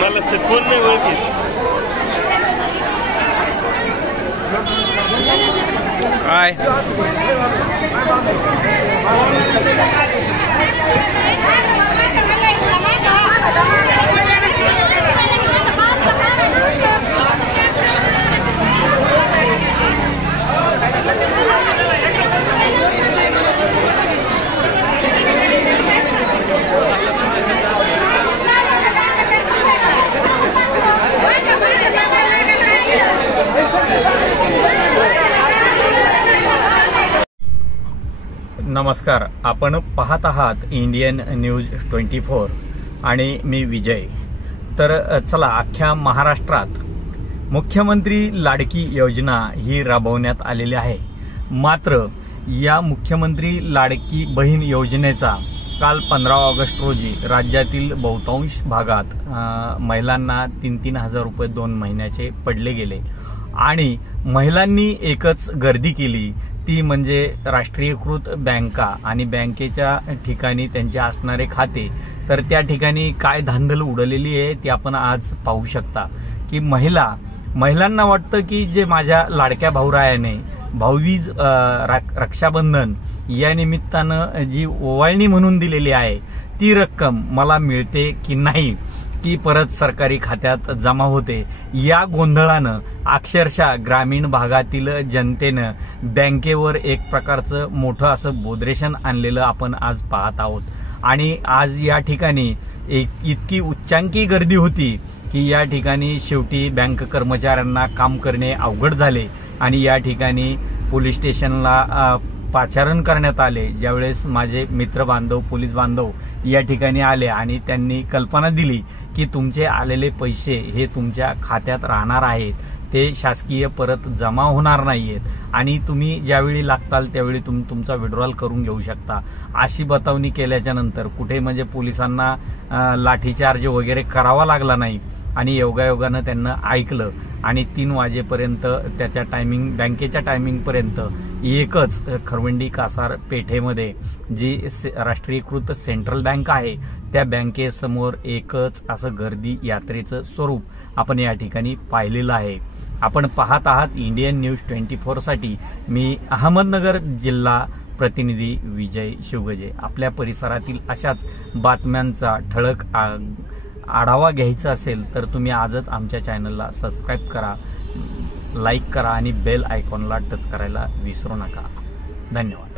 मला कोण नाही ओळखीत. काय नमस्कार, आपण पाहत आहात इंडियन न्यूज 24 आणि मी विजय. तर चला, अख्ख्या महाराष्ट्रात मुख्यमंत्री लाडकी योजना ही राबवण्यात आलेली आहे. मात्र या मुख्यमंत्री लाडकी बहीण योजनेचा काल 15 ऑगस्ट रोजी राज्यातील बहुतांश भागात महिलांना 3,000 रुपये 2 महिन्याचे पडले गेले आणि महिलांनी एकच गर्दी केली, ती म्हणजे राष्ट्रीयकृत बँका आणि बँकेच्या ठिकाणी त्यांचे असणारे खाते. तर त्या ठिकाणी काय धांदल उडलेली आहे ती आपण आज पाहू शकता की महिलांना वाटतं की जे माझ्या लाडक्या भाऊरायाने भाऊबीज रक्षाबंधन या निमित्तानं जी ओवाळणी म्हणून दिलेली आहे ती रक्कम मला मिळते की नाही, की परत सरकारी खात्यात जमा होते. या गोंधळानं अक्षरशः ग्रामीण भागातील जनतेनं बँकेवर एक प्रकारचं मोठं असं बोदरेशन आणलेलं आपण आज पाहत आहोत. आणि आज या ठिकाणी इतकी उच्चांकी गर्दी होती की या ठिकाणी शेवटी बँक कर्मचाऱ्यांना काम करणे अवघड झाले आणि या ठिकाणी पोलीस स्टेशनला पाचारण करण्यात आले. ज्यावेळेस माझे मित्र बांधव, पोलीस बांधव या ठिकाणी आले आणि त्यांनी कल्पना दिली की तुमचे आलेले पैसे हे तुमच्या खात्यात राहणार आहेत, ते शासकीय परत जमा होणार नाहीयेत आणि तुम्ही ज्यावेळी लागताल त्यावेळी तुम्ही तुमचा विड्रॉल करून घेऊ शकता, अशी बतावणी केल्याच्या नंतर कुठे म्हणजे पोलिसांना लाठीचार्ज वगैरे करावा लागला नाही आणि योगायोगानं त्यांना ऐकलं आणि 3 वाजेपर्यंत त्याच्या बँकेच्या टायमिंगपर्यंत एकच खरवंडी कासार पेठेमध्ये जी राष्ट्रीयकृत सेंट्रल बँक आहे त्या बँकेसमोर एकच असं गर्दी यात्रेचं स्वरूप आपण या ठिकाणी पाहिलेलं आहे. आपण पाहत आहात इंडियन न्यूज 24 साठी मी अहमदनगर जिल्हा प्रतिनिधी विजय शिवगजे. आपल्या परिसरातील अशाच बातम्यांचा ठळक आढावा घ्यायचा असेल तर तुम्ही आजच आमच्या चॅनलला सबस्क्राईब करा, लाईक करा आणि बेल आयकॉनला टच करायला विसरू नका. धन्यवाद.